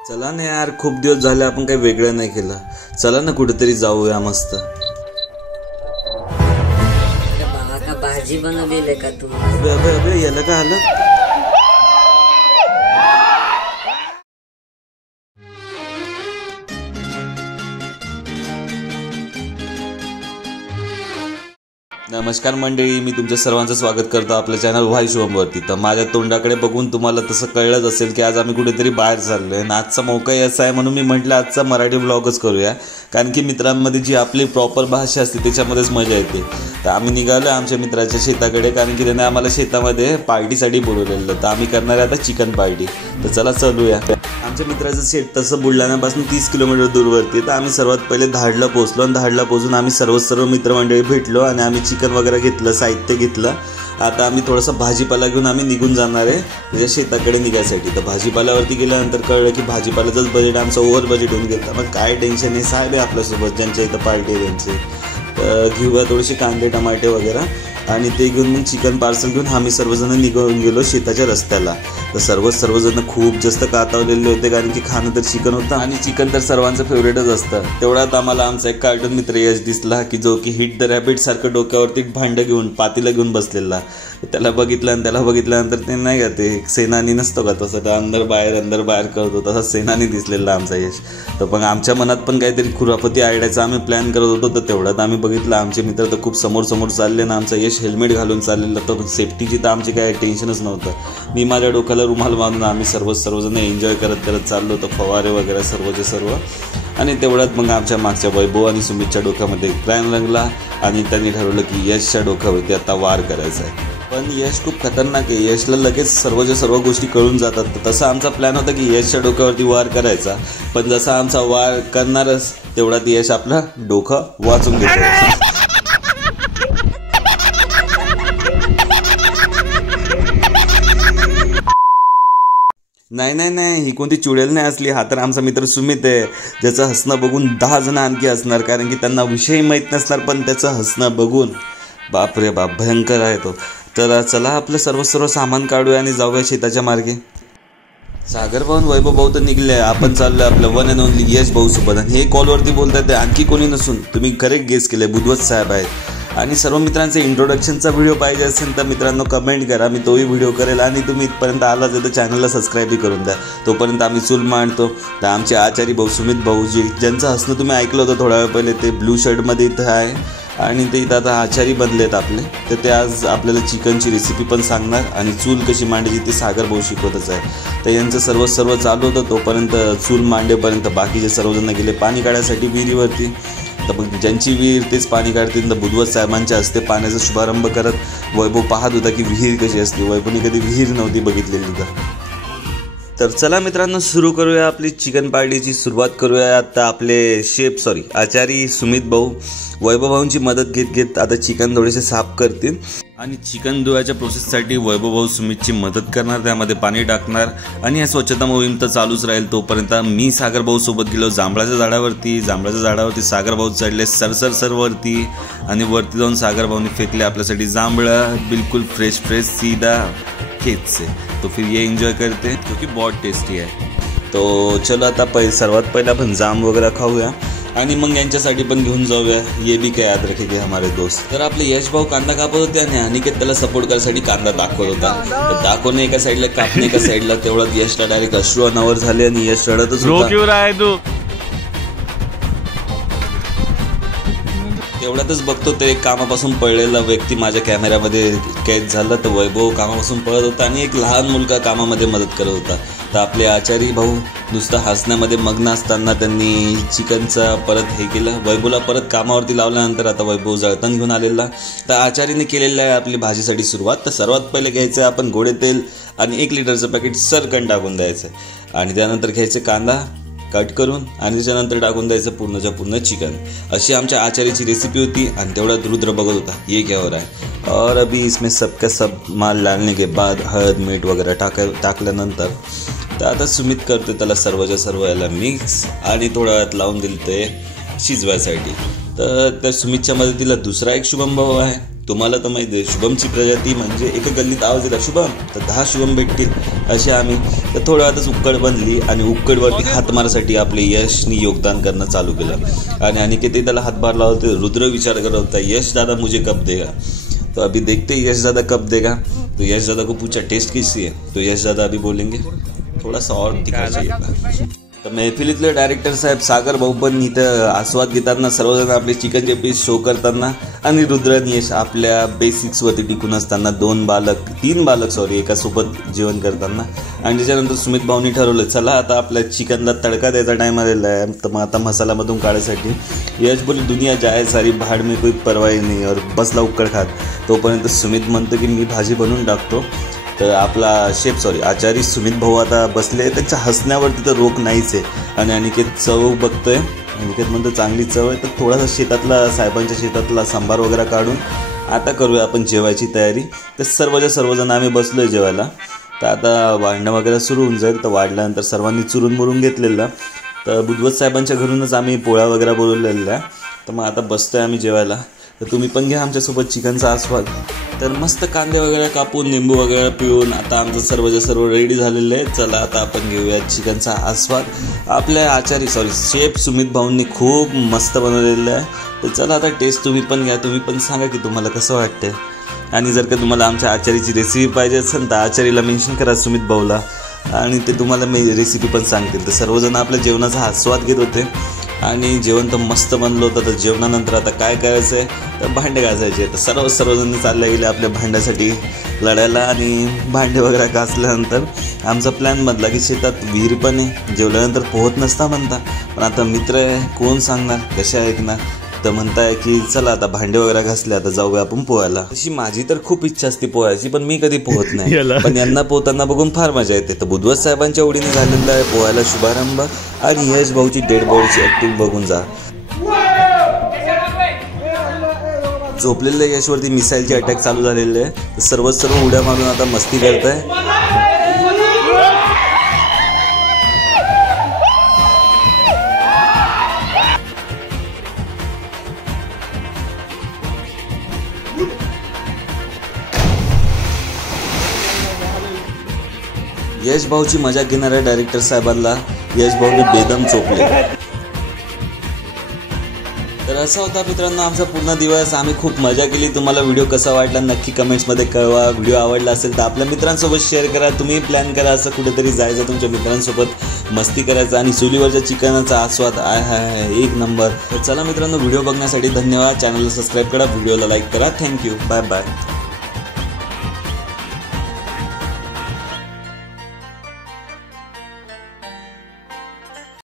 चला ना यार, खूप दिवस झाले आपण काही वेगळं नाही केलं. चला ना कुठेतरी जाऊया मस्त. भाजी बनवलेली का तू? अबे याला काय आलं? नमस्कार मंडळी, मी तुमच्या सर्वांचं स्वागत करतो आपल्या चॅनल व्हाय शुभमवरती. तर माझ्या तोंडाकडे बघून तुम्हाला तसं कळलंच असेल की आज आम्ही कुठेतरी बाहेर चाललो आहे. आणि आजचा मौकाही असा आहे म्हणून मी म्हटलं आजचा मराठी ब्लॉगच करूया, कारण की मित्रांमध्ये जी आपली प्रॉपर भाषा असते त्याच्यामध्येच मजा येते. तर आम्ही निघालो आमच्या मित्राच्या शेताकडे, कारण की त्याने आम्हाला शेतामध्ये पार्टीसाठी बोलवलेलं. तर आम्ही करणार आहे आता चिकन पार्टी. तर चला चालूया. आमच्या मित्राचं शेत तसं बुलढाण्यापासून 30 किलोमीटर दूरवरती. तर आम्ही सर्वात पहिले धाडला पोहोचलो आणि धाडला पोहोचून आम्ही सर्व मित्रमंडळी भेटलो आणि आम्ही चिकन वगैरे घेतलं, साहित्य घेतलं. आता आम्ही थोडासा भाजीपाला घेऊन आम्ही निघून जाणार आहे त्याच्या शेताकडे निघायसाठी. तर भाजीपाल्यावरती गेल्यानंतर कळलं की भाजीपाल्याचंच बजेट आमचं ओव्हर बजेट होऊन गेलं. मग काय टेन्शन नाही, साहेब आहे आपल्यासोबत ज्यांच्या इथं पार्टी आहे त्यांची. तर घेऊया थोडेसे कांदे टमाटे वगैरे आणि ते घेऊन मग चिकन पार्सल घेऊन आम्ही सर्वजण निघून गेलो शेताच्या रस्त्याला. तर सर्वजण खूप जास्त कातावलेले होते, कारण की खाणं तर चिकन होतं आणि चिकन तर सर्वांचं फेवरेटच असतं. तेवढ्यात आम्हाला आमचा एक कार्टून मित्र यश दिसला की जो की हिट द रॅबिट सारखं डोक्यावरती भांडं घेऊन पातीला घेऊन बसलेला. त्याला बघितल्यानंतर ते नाही का ते सेनानी नसतो का तसं तर अंदर बाहेर करतो, तसा सेनानी दिसलेला आमचा यश. तर पण आमच्या मनात पण काहीतरी खुरापती आयडियाचा आम्ही प्लॅन करत होतो. तर तेवढ्यात आम्ही बघितलं आमचे मित्र तर खूप समोर चालले ना. आमचा यश हेल्मेट घालून चाललेलं, तर सेफ्टीची तर आमची काय टेन्शनच नव्हतं. मी माझ्या डोक्याला रुमाल बांधून आम्ही सर्वजण एन्जॉय करत चाललो होतो, फवारे वगैरे सर्व. आणि तेवढ्यात मग आमच्या मागच्या वैभव आणि सुमितच्या डोक्यामध्ये प्लॅन रंगला आणि त्यांनी ठरवलं की यशच्या डोक्यावरती आता वार करायचा आहे. पण यश खूप खतरनाक आहे, यशला लगेच सर्व गोष्टी कळून जातात. तर तसा आमचा प्लॅन होता की यशच्या डोक्यावरती वार करायचा, पण जसा आमचा वार करणारच तेवढ्यात यश आपलं डोकं वाचून घेतो. नाही, ही कोणती चुडेल नाही असली. हा तर आमचा मित्र सुमित आहे, ज्याचं हसणं बघून 10 जण आणखी हसणार, कारण की त्यांना विषय माहीत नसणार, पण त्याचं हसणं बघून बापरे बाप भयंकर आहे तो. तर चला आपलं सर्व सामान काढूया आणि जाऊया शेताच्या मार्गे. सागर भाऊ वैभव भाऊ तर निघले, आपण चाललोय आपलं वन अँड ओनली यश भाऊ सोबत. आणि हे कॉलवरती बोलतात ते आणखी कोणी नसून तुम्ही करेक्ट गेस केलंय, बुधवत साहेब आहेत. आणि सर्व मित्रांचा इंट्रोडक्शनचा व्हिडिओ पाहिजे असेल तर मित्रांनो कमेंट करा, मी तोही व्हिडिओ करेल. आणि तुम्ही इथपर्यंत आलाच तर चॅनलला सबस्क्राईबही करून द्या. तोपर्यंत आम्ही चूल मांडतो. तर आमचे आचारी भाऊ सुमित भाऊ ज्यांचं हसणं तुम्ही ऐकलं होतं थोड्या वेळ पहिले, ते ब्लू शर्टमध्ये इथं आहे आणि ते इथं आता आचारी बनलेत आपले. तर ते आज आपल्याला चिकनची रेसिपी पण सांगणार आणि चूल कशी मांडायची ते सागर भाऊ शिकवतच आहे. तर यांचं सर्व चालू होतं. तोपर्यंत चूल मांडेपर्यंत बाकीचे सर्वजण गेले पाणी काढायसाठी विहिरीवरती. तर मग ज्यांची विहीर तेच पाणी काढतील. तर बुधवत साहेबांच्या हस्ते पाण्याचा शुभारंभ करत वैभव पाहत होता की विहीर कशी असते. वैभवने कधी विहीर नव्हती बघितलेली. तर चला मित्रांनो सुरू करूया आपली चिकन पार्टीची सुरुवात करूया. आता आपले आचारी सुमित भाऊ वैभव भाऊंची मदत घेत आता चिकन थोडेसे साफ करतील आणि चिकन धुवायच्या प्रोसेससाठी वैभव भाऊ सुमितची मदत करणार, त्यामध्ये पाणी टाकणार आणि या स्वच्छता मोहीम तर चालूच राहील. तोपर्यंत मी सागर भाऊ सोबत गेलो जांभळाच्या झाडावरती सागर भाऊ चढले सर वरती आणि वरती जाऊन सागर भाऊनी फेकले आपल्यासाठी जांभळं, बिलकुल फ्रेश सीधा खेत से. तो फिर ये एंजॉय करते हैं क्योंकि बहुत टेस्टी है. तो चलो आता सर्वात पहिले आपण जाम वगैरे खाऊया आणि मग यांच्यासाठी पण घेऊन जाऊया. ये भी काय याद रखेगे हमारे दोस्त. तर आपले यश भाऊ कांदा कापत होते आणि अनिकेत त्याला सपोर्ट करण्यासाठी कांदा दाखवत होता. तर दाखवणे एका साईडला, कापणे एका साईडला. तेवढ्यात यशला डायरेक्ट अश्रू अनावर झाले आणि यश रडतच होता. तेवढ्यातच बघतो ते एक कामापासून पळलेला व्यक्ती माझ्या कॅमेऱ्यामध्ये कैद झाला. तर वैभव कामापासून पळत होता आणि एक लहान मुलगा कामामध्ये मदत करत होता. तर आपले आचारी भाऊ नुसतं हसण्यामध्ये मग्न असताना त्यांनी चिकनचा परत हे केलं. वैभवला परत कामावरती लावल्यानंतर आता वैभव जळतण घेऊन आलेला. तर आचार्याने केलेलं आहे आपली भाजीसाठी सुरुवात. तर सर्वात पहिले घ्यायचं आहे आपण गोडे तेल आणि 1 लिटरचं पॅकेट सरकन टाकून द्यायचं आणि त्यानंतर घ्यायचं कांदा कट करून आणि त्याच्यानंतर टाकून द्यायचं पूर्ण चिकन. अशी आमच्या आचार्याची रेसिपी होती. आणि तेवढा रुद्र बघत होता ये क्या हो रहा है. और अभी इसमें सब माल डालने के बाद हळद मीठ वगैरे टाकल्यानंतर तर आता सुमित करतो त्याला सर्वच्या सर्व याला मिक्स आणि थोड्या वेळात लावून दिलं ते शिजवायसाठी. तर सुमितच्या मदतीला दुसरा एक शुभम भाऊ आहे, तुम्हाला तर माहिती आहे शुभमची प्रजाती म्हणजे एका गल्लीत आवाज दिला शुभम तर 10 शुभम भेटतील असे आम्ही. तर थोड्या वेळातच उक्कड बनली आणि उक्कडवरती हात मारासाठी आपले यशनी योगदान करणं चालू केलं आणि अनिकेत त्याला हातभार लावते. रुद्र विचार करत होता यश दादा मुझे कब देगा. तो अभी देखते हैं यश दादा कब देगा. तो यश दादा को पूछा टेस्ट कैसी है. तो यश दादा अभी बोलेंगे थोड़ा सा और तीखा चाहिए. तर महफिलीतले डायरेक्टर साहेब सागर भाऊ पण इथं आस्वाद घेताना सर्वजण आपले चिकनचे पीस शो करताना आणि रुद्र आणि यश आपल्या बेसिक्सवरती टिकून असताना 3 बालक एकासोबत जेवण करताना. आणि त्याच्यानंतर सुमित भाऊनी ठरवलं चला आता आपल्या चिकनला तडका द्यायचा टाईम आलेला आहे. तर मग आता मसालामधून काढायसाठी यश बोली दुनिया जाए सारी भाड में कोई परवाही नाही और बसला उक्कड खात. तोपर्यंत सुमित म्हणतो की मी भाजी बनवून टाकतो. तर आपला आचारी सुमित भाऊ आता बसले. त्यांच्या हसण्यावरती तर रोख नाहीच आहे. आणि अनिकेत चव बघतोय. अनिकेत म्हणतो चांगली चव आहे. तर थोडासा साहेबांच्या शेतातला सांबार वगैरे काढून आता करूया आपण जेवायची तयारी. तर सर्वजण आम्ही बसलोय जेवायला. तर आता वाढणं वगैरे सुरू होऊन जाईल. तर वाढल्यानंतर सर्वांनी चुरून मुरून घेतलेलं. तर बुधवत साहेबांच्या घरूनच आम्ही पोळ्या वगैरे बोलवलेल्या. तर मग आता बसतोय आम्ही जेवायला. तर तुम्ही पण घ्या आमच्यासोबत चिकनचा आस्वाद. तर मस्त कांदे वगैरे कापून लिंबू वगैरे पिऊन आता आमचं सर्व रेडी झालेलं आहे. चला आता आपण घेऊया चिकनचा आस्वाद. आपल्या शेफ सुमित भाऊंनी खूप मस्त बनवलेलं आहे. तर चला आता टेस्ट तुम्ही पण घ्या. तुम्ही पण सांगा की तुम्हाला कसं वाटतंय. आणि जर का तुम्हाला आमच्या आचारीची रेसिपी पाहिजे असेल तर आचारीला मेन्शन करा सुमित भाऊला आणि ते तुम्हाला रेसिपी पण सांगतील. तर सर्वजण आपल्या जेवणाचा आस्वाद घेत होते आणि जेवण तर मस्त बनलं होतं. तर जेवणानंतर आता काय करायचं आहे तर भांडे घासायचे. तर सर्वजण चालले गेले आपल्या भांड्यासाठी लढायला. आणि भांडे वगैरे घासल्यानंतर आमचा प्लॅन बनला की शेतात विहीर पण आहे. जेवल्यानंतर पोहत नसता म्हणता पण आता मित्र आहे कोण सांगणार कसे ऐकणार. तर म्हणताय की चला आता भांडे वगैरे घासले आता जाऊया आपण पोहायला. तशी माझी तर खूप इच्छा असते पोहायची पण मी कधी पोहत नाही. पण यांना पोहताना बघून फार मजा येते. तर बुधवत साहेबांच्या ओढीने झालेला आहे पोहायला शुभारंभ. आणि यश भाऊची डेड बॉडीची ऍक्टिंग बघून जा. झोपलेल्या यशवरती मिसाईलचे अटॅक चालू झालेले आहे. सर्व उड्या मारून आता मस्ती करताय. यश भाऊची मजा घेणाऱ्या डायरेक्टर साहेबांना यश भाऊने बेदम चोपले. तर असा होता मित्रांनो आमचा पूर्ण दिवस. आम्ही खूप मजा केली. तुम्हाला व्हिडिओ कसा वाटला नक्की कमेंट्समध्ये कळवा. व्हिडिओ आवडला असेल तर आपल्या मित्रांसोबत शेअर करा. तुम्ही प्लॅन करा असं कुठेतरी जायचं तुमच्या मित्रांसोबत मस्ती करायचं आणि चुलीवरच्या चिकनचा आस्वाद आहे एक नंबर. तर चला मित्रांनो व्हिडिओ बघण्यासाठी धन्यवाद. चॅनलला सबस्क्राईब करा. व्हिडिओला लाईक करा. थँक्यू. Bye bye.